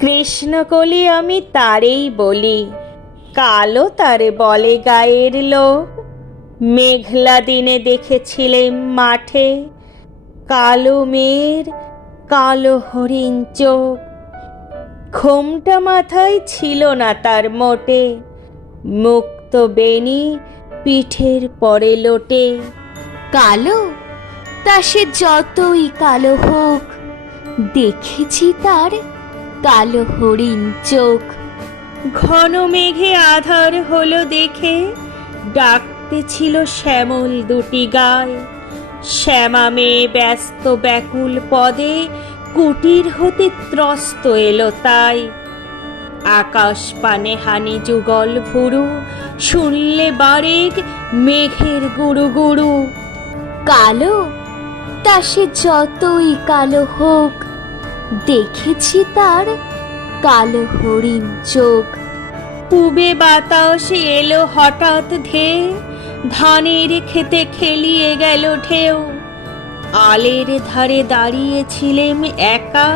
কৃষ্ণকলি আমি তারেই বলি, কালো তারে বলে গায়ের লোক। মেঘলা দিনে দেখেছিলেম মাঠে, কালো মেয়ের কালো হরিণ চোখ। ঘোমটা মাথায় ছিল না তার মোটে, মুক্ত বেণী পিঠের পরে লোটে। কালো তা সে যতই কালো হোক, দেখেছি তার কালো হরিণ চোখ। ঘন মেঘে আধার হলো দেখে, ডাকতে ছিল শ্যামল দুটি গায়। শ্যামা মেয়ে ব্যস্ত ব্যাকুল পদে, কুটির হতে ত্রস্ত এলো তাই। আকাশ পানে হানি যুগল ভুরু, শুনলে বারেক মেঘের গুরু গুরু। কালো তা সে যতই কালো হোক, দেখেছি তার কালো হরিণ চোখ। পূবে বাতাস এলো হঠাৎ ধেয়ে, ধানের খেতে খেলিয়ে গেল ঢেউ। আলের ধারে দাঁড়িয়েছিলেম একা,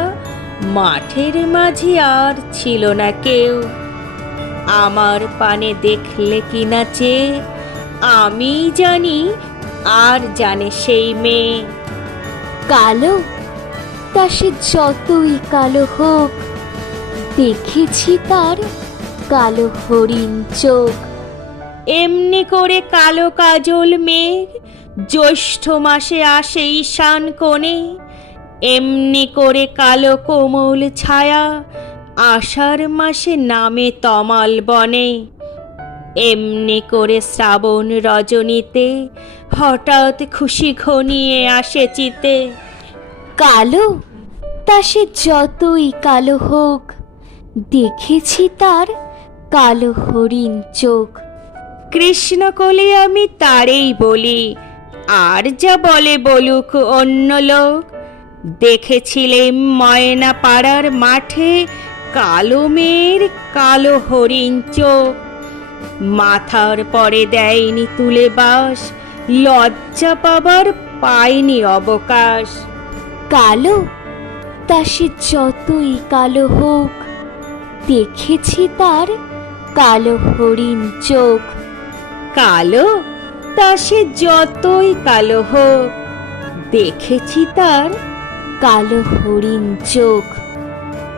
মাঠের মাঝে আর ছিল না কেউ। আমার পানে দেখলে কিনা চেয়ে, আমি জানি আর জানে সেই মেয়ে। কালো তা সে যতই কালো হোক, দেখেছি তার কালো হরিণ চোখ। এমনি করে কালো কাজল মেঘ জ্যৈষ্ঠ মাসে আসে ঈশান কোণে। এমনি করে কালো কোমল ছায়া আষাঢ় মাসে নামে তমাল বনে। এমনি করে শ্রাবণ রজনীতে হঠাৎ খুশি ঘনিয়ে আসে চিতে। কালো তা সে যতই কালো হোক, দেখেছি তার কালো হরিণ চোখ। কৃষ্ণকলি আমি তারেই বলি, আর যা বলে বলুক অন্য লোক। দেখেছিলেম ময়না পাড়ার মাঠে, কালো মেয়ের কালো হরিণ চোখ। মাথার পরে দেয়নি তুলে বাস, লজ্জা পাবার পায়নি অবকাশ। কালো তা সে যতই কালো হোক, দেখেছি তার কালো হরিণ চোখ। কালো তা সে যতই কালো হোক, দেখেছি তার কালো হরিণ চোখ।